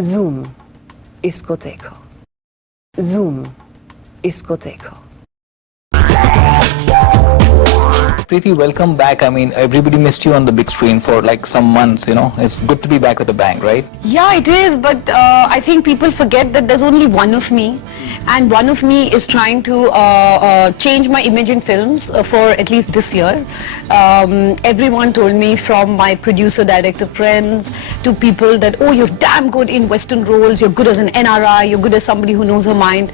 Zoom, इसको देखो. Zoom, इसको देखो. Preity, welcome back. I mean, everybody missed you on the big screen for like some months, you know. It's good to be back with a bang, right? Yeah, it is, but I think people forget that there's only one of me, and one of me is trying to change my image in films for at least this year. Everyone told me, from my producer, director friends, to people that, oh, you're damn good in Western roles, you're good as an NRI, you're good as somebody who knows her mind.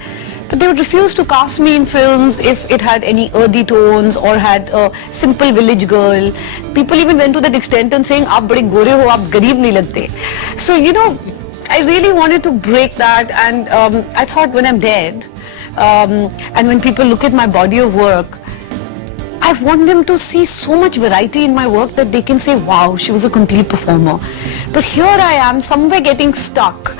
But they would refuse to cast me in films if it had any earthy tones or had a simple village girl. People even went to that extent and saying, "Aap bade gore ho, aap gareeb nahi lagte." So, you know, I really wanted to break that, and I thought, when I'm dead, and when people look at my body of work, I want them to see so much variety in my work that they can say, wow, she was a complete performer. But here I am, somewhere getting stuck,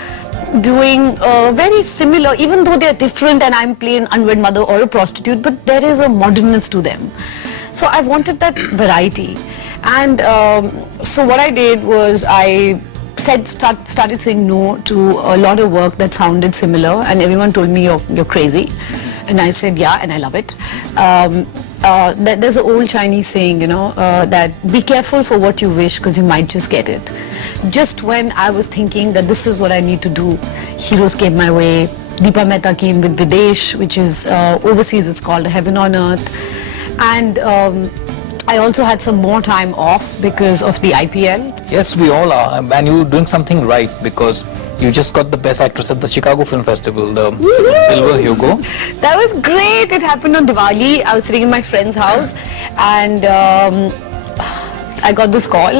doing very similar, even though they're different and I'm playing unwed mother or a prostitute, but there is a modernness to them. So I wanted that variety. And so what I did was I started saying no to a lot of work that sounded similar, and everyone told me, you're crazy. And I said, yeah, and I love it. There's an old Chinese saying, you know, that be careful for what you wish, because you might just get it. Just when I was thinking that this is what I need to do, heroes came my way. Deepa Mehta came with Videsh, which is overseas, it's called A Heaven on Earth. And I also had some more time off because of the IPL. Yes, we all are. And you're doing something right, because you just got the Best Actress at the Chicago Film Festival, the Silver Hugo. That was great. It happened on Diwali. I was sitting in my friend's house, and I got this call.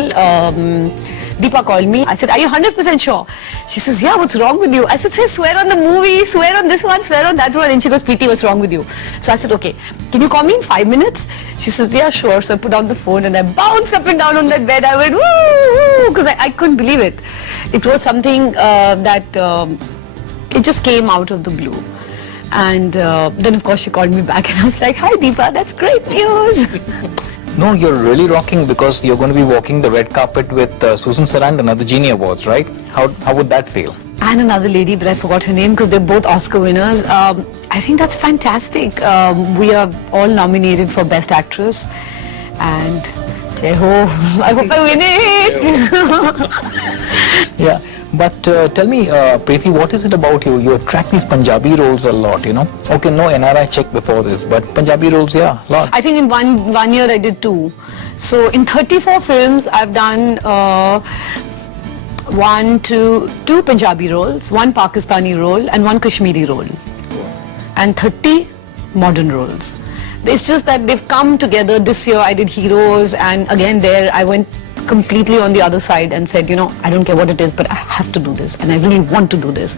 Deepa called me. I said, are you 100% sure? She says, yeah, what's wrong with you? I said, say, swear on the movie, swear on this one, swear on that one. And she goes, Preity, what's wrong with you? So I said, okay, can you call me in 5 minutes? She says, yeah, sure. So I put down the phone and I bounced up and down on that bed. I went, woo, woo, because I couldn't believe it. It was something that it just came out of the blue. And then, of course, she called me back and I was like, hi, Deepa, that's great news. No, you're really rocking, because you're going to be walking the red carpet with Susan Sarandon and the Genie Awards, right? How would that feel? And another lady, but I forgot her name because they're both Oscar winners. I think that's fantastic. We are all nominated for Best Actress. And Jai Ho, I hope I win it. Yeah, but tell me, Preity, what is it about you? You attract these Punjabi roles a lot, you know? Okay, no NRI check before this, but Punjabi roles, yeah, a lot. I think in one year I did 2. So in 34 films, I've done 2 Punjabi roles, 1 Pakistani role, and 1 Kashmiri role. And 30 modern roles. It's just that they've come together. This year I did Heroes, and again there I went completely on the other side and said, you know, I don't care what it is, but I have to do this, and I really want to do this.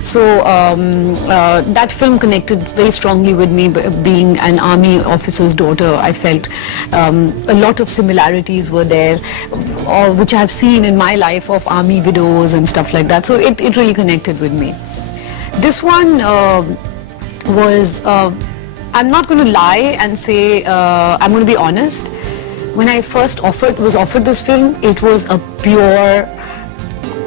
So that film connected very strongly with me, being an army officer's daughter. I felt a lot of similarities were there, which I have seen in my life of army widows and stuff like that. So it really connected with me. This one was, I'm not going to lie and say, I'm going to be honest. When I first was offered this film, it was a pure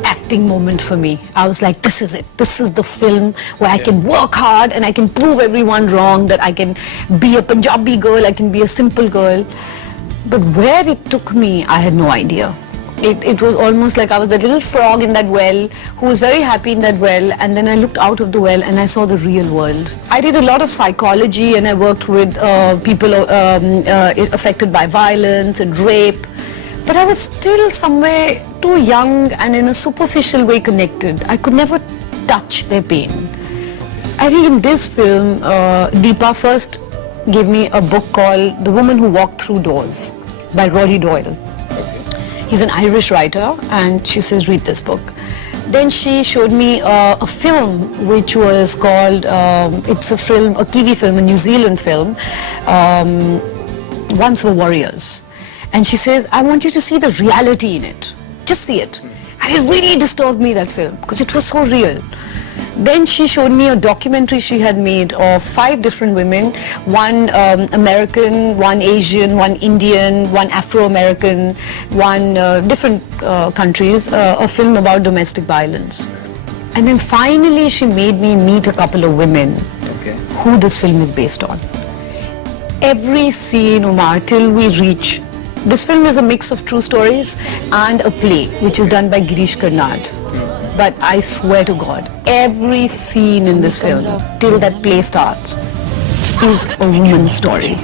acting moment for me. I was like, this is it. This is the film where I can work hard and I can prove everyone wrong, that I can be a Punjabi girl, I can be a simple girl. But where it took me, I had no idea. It was almost like I was that little frog in that well who was very happy in that well, and then I looked out of the well and I saw the real world. I did a lot of psychology, and I worked with people affected by violence and rape, but I was still somewhere too young and in a superficial way connected. I could never touch their pain. I think in this film, Deepa first gave me a book called The Woman Who Walked Through Doors by Rory Doyle. He's an Irish writer, and she says, read this book. Then she showed me a film which was called, it's a film, a Kiwi film, a New Zealand film, Once Were Warriors. And she says, I want you to see the reality in it. Just see it. And it really disturbed me, that film, because it was so real. Then she showed me a documentary she had made of 5 different women, one American, one Asian, one Indian, one Afro-American, one different countries, a film about domestic violence. And then finally she made me meet a couple of women who this film is based on. Every scene, Umar, till we reach, this film is a mix of true stories and a play which is done by Girish Karnad. But I swear to God, every scene in this film till that play starts is a woman's story.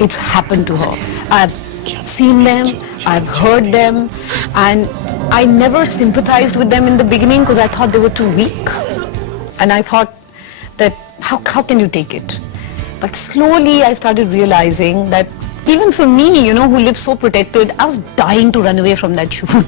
It's happened to her. I've seen them, I've heard them, and I never sympathized with them in the beginning because I thought they were too weak. And I thought that how can you take it? But slowly I started realizing that even for me, who lives so protected, I was dying to run away from that shoot.